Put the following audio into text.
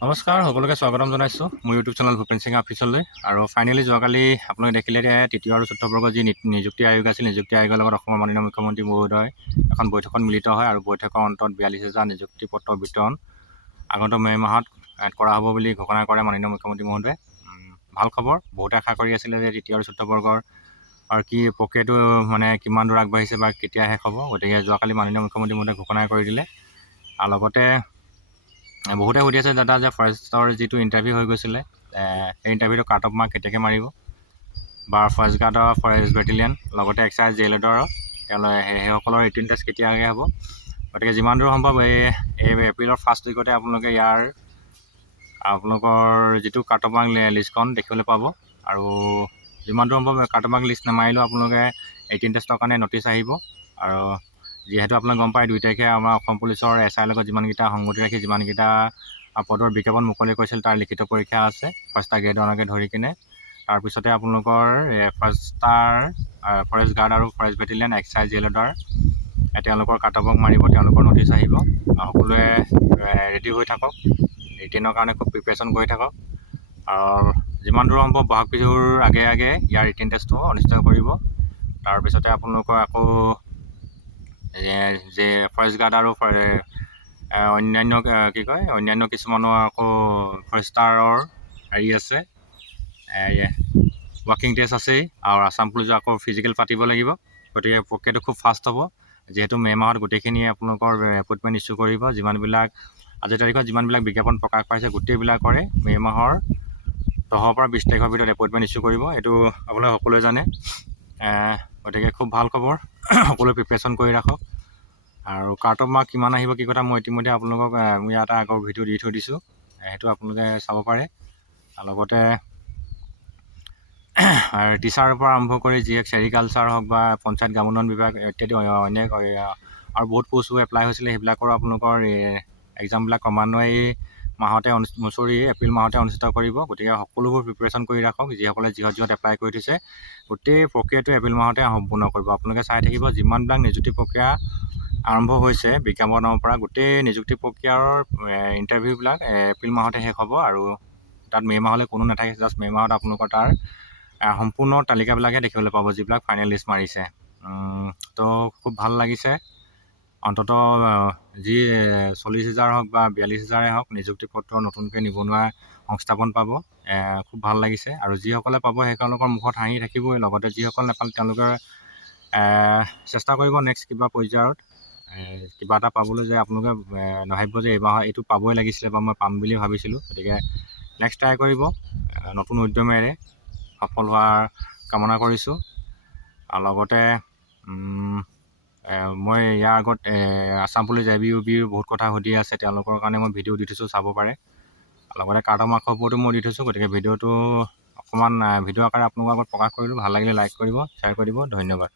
নমস্কাৰ, সকলোকে স্বাগতম জনাইছোঁ মোৰ ইউটিউব চেনেল ভূপেন সিং অফিচলৈ। আৰু ফাইনেলি যোৱাকালি আপোনালোকে দেখিলে তৃতীয় আৰু চতুৰ্থ বৰ্গৰ যি নিযুক্তি আয়োগ আছিল, নিযুক্তি আয়োগৰ লগত অসমৰ মাননীয় মুখ্যমন্ত্ৰী মহোদয় এখন বৈঠকত মিলিত হয় আৰু বৈঠকৰ অন্তত 42,000 নিযুক্তি পত্ৰ বিতৰণ আগন্তুক মে' মাহত কৰা হ'ব বুলি ঘোষণা কৰে মাননীয় মুখ্যমন্ত্ৰী মহোদয়ে। ভাল খবৰ। বহুতে আশা কৰি আছিলে যে তৃতীয় আৰু চতুৰ্থ বৰ্গৰ আৰু কি প্ৰক্ৰিয়াটো কিমান দূৰ আগবাঢ়িছে বা কেতিয়া শেষ হ'ব। গতিকে যোৱাকালি মাননীয় মুখ্যমন্ত্ৰী মহোদয়ে ঘোষণা কৰি দিলে। আৰু লগতে বহুতে সুধি আছে দাদা যে ফৰেষ্টৰ যিটো ইণ্টাৰভিউ হৈ গৈছিলে, সেই ইণ্টাৰভিউটো কাট অফ মাৰ্ক কেতিয়াকৈ মাৰিব, বা ফৰেষ্ট গাৰ্ডৰ ফৰেষ্ট বেটেলিয়ন লগতে এক্সাইজ জেইলডৰ সেইসকলৰ ৰিটেন টেষ্ট কেতিয়াকৈ হ'ব। গতিকে যিমান দূৰ সম্ভৱ এই এপ্ৰিলৰ ফাৰ্ষ্ট উইকতে আপোনালোকে আপোনালোকৰ যিটো কাট অফ মাৰ্ক লিষ্টখন দেখিবলৈ পাব। আৰু যিমান দূৰ সম্ভৱ কাট অফ মাৰ্ক লিষ্ট নামাৰিলেও আপোনালোকে ৰিটেন টেষ্টৰ কাৰণে নটিচ আহিব। আৰু যিহেতু আপোনালোকে গম পায় 2 তাৰিখে আমাৰ অসম পুলিচৰ SI লগত যিমানকেইটা সংগতি ৰাখি যিমানকেইটা পদৰ বিজ্ঞাপন মুকলি কৰিছিল তাৰ লিখিত পৰীক্ষা আছে, ফাৰ্ষ্ট গ্ৰেড 1লৈকে ধৰি কিনে। তাৰপিছতে আপোনালোকৰ ফৰেষ্ট গাৰ্ড আৰু ফৰেষ্ট বেটেলিয়ন এক্সাইজ জেইলডৰ তেওঁলোকৰ কাট অফ মাৰ্ক মাৰিব, তেওঁলোকৰ নটিচ আহিব। সকলোৱে ৰেডি হৈ থাকক, ৰিটেনৰ কাৰণে খুব প্ৰিপেৰেশ্যন কৰি থাকক। আৰু যিমান দূৰ সম্ভৱ বহাগ বিহুৰ আগে আগে ইয়াৰ ৰিটেন টেষ্টটো অনুষ্ঠিত কৰিব। তাৰপিছতে আপোনালোকৰ আকৌ যে ফৰেষ্ট গাৰ্ড আৰু অন্যান্য কিছুমানৰ আকৌ ফৰেষ্টাৰৰ আছে, ৱাকিং টেষ্ট আছেই। আৰু আছাম পুলিচৰ আকৌ ফিজিকেল পাতিব লাগিব। গতিকে প্ৰক্ৰিয়াটো খুব ফাষ্ট হ'ব। যিহেতু মে' মাহত গোটেইখিনি আপোনালোকৰ এপইণ্টমেণ্ট ইছ্যু কৰিব। আজিৰ তাৰিখত যিমানবিলাক বিজ্ঞাপন প্ৰকাশ পাইছে গোটেইবিলাকৰে মে' মাহৰ 10 পৰা 20 তাৰিখৰ ভিতৰত এপইণ্টমেণ্ট ইছ্যু কৰিব। এইটো আপোনালোকে সকলোৱে জানে। গতিকে খুব ভাল খবৰ। সকলোৱে প্ৰিপেৰেশ্যন কৰি ৰাখক। আৰু কাট অফ মাৰ্ক কিমান আহিব কি কথা মই ইতিমধ্যে আপোনালোকক মোৰ ইয়াত আগৰ ভিডিঅ' দি থৈ দিছোঁ, সেইটো আপোনালোকে চাব পাৰে। লগতে টিচাৰৰ পৰা আৰম্ভ কৰি ছেৰিকালচাৰ হওক বা পঞ্চায়ত গ্ৰাম উন্নয়ন বিভাগ ইত্যাদি অনেক আৰু বহুত পোষ্টবোৰ এপ্লাই হৈছিলে, সেইবিলাকৰ আপোনালোকৰ এক্সামবিলাক ক্ৰমান্বয়ে এই মাহতে এপ্ৰিল মাহতে অনুষ্ঠিত কৰিব। গতিকে সকলোবোৰ প্ৰিপেৰেশ্যন কৰি ৰাখক। যিসকলে যিহত এপ্লাই কৰি থৈছে গোটেই প্ৰক্ৰিয়াটো এপ্ৰিল মাহতে সম্পূৰ্ণ কৰিব। আপোনালোকে চাই থাকিব যিমানবিলাক নিযুক্তি প্ৰক্ৰিয়া আৰম্ভ হৈছে বিজ্ঞাপনৰ পৰা, গোটেই নিযুক্তি প্ৰক্ৰিয়াৰ ইণ্টাৰভিউবিলাক এপ্ৰিল মাহতে শেষ হ'ব। আৰু তাত মে' মাহলৈ কোনো নাথাকে, জাষ্ট মে' মাহত আপোনালোকৰ তাৰ সম্পূৰ্ণ তালিকাবিলাকহে দেখিবলৈ পাব যিবিলাক ফাইনেল লিষ্ট মাৰিছে। তো খুব ভাল লাগিছে। অন্ততঃ যি 40,000 হওক বা 42,000 হওক নিযুক্তি পত্ৰ নতুনকৈ নিবনুৱা সংস্থাপন পাব, খুব ভাল লাগিছে। আৰু যিসকলে পাব সেইসকলৰ মুখত হাঁহি থাকিবই। লগতে যিসকল নাপালে তেওঁলোকে চেষ্টা কৰিব নেক্সট কিবা পৰ্যায়ত কিবা এটা পাবলৈ, যে আপোনালোকে নাভাবিব যে এইটো পাবই লাগিছিলে বা মই পাম বুলি ভাবিছিলোঁ। গতিকে নেক্সট ট্ৰাই কৰিব, নতুন উদ্যমেৰে সফল হোৱাৰ কামনা কৰিছোঁ। আৰু লগতে মই ইয়াৰ আগত আছাম পুলিচ AFPF বহুত কথা সুধি আছে, তেওঁলোকৰ কাৰণে মই ভিডিঅ' দি থৈছোঁ, চাব পাৰে। লগতে কাট অফ মাৰ্কৰ ওপৰতো মই দি থৈছোঁ। গতিকে ভিডিঅ'টো অকণমান ভিডিঅ' আকাৰে আপোনালোকৰ আগত প্ৰকাশ কৰিলোঁ। ভাল লাগিলে লাইক কৰিব, শ্বেয়াৰ কৰিব। ধন্যবাদ।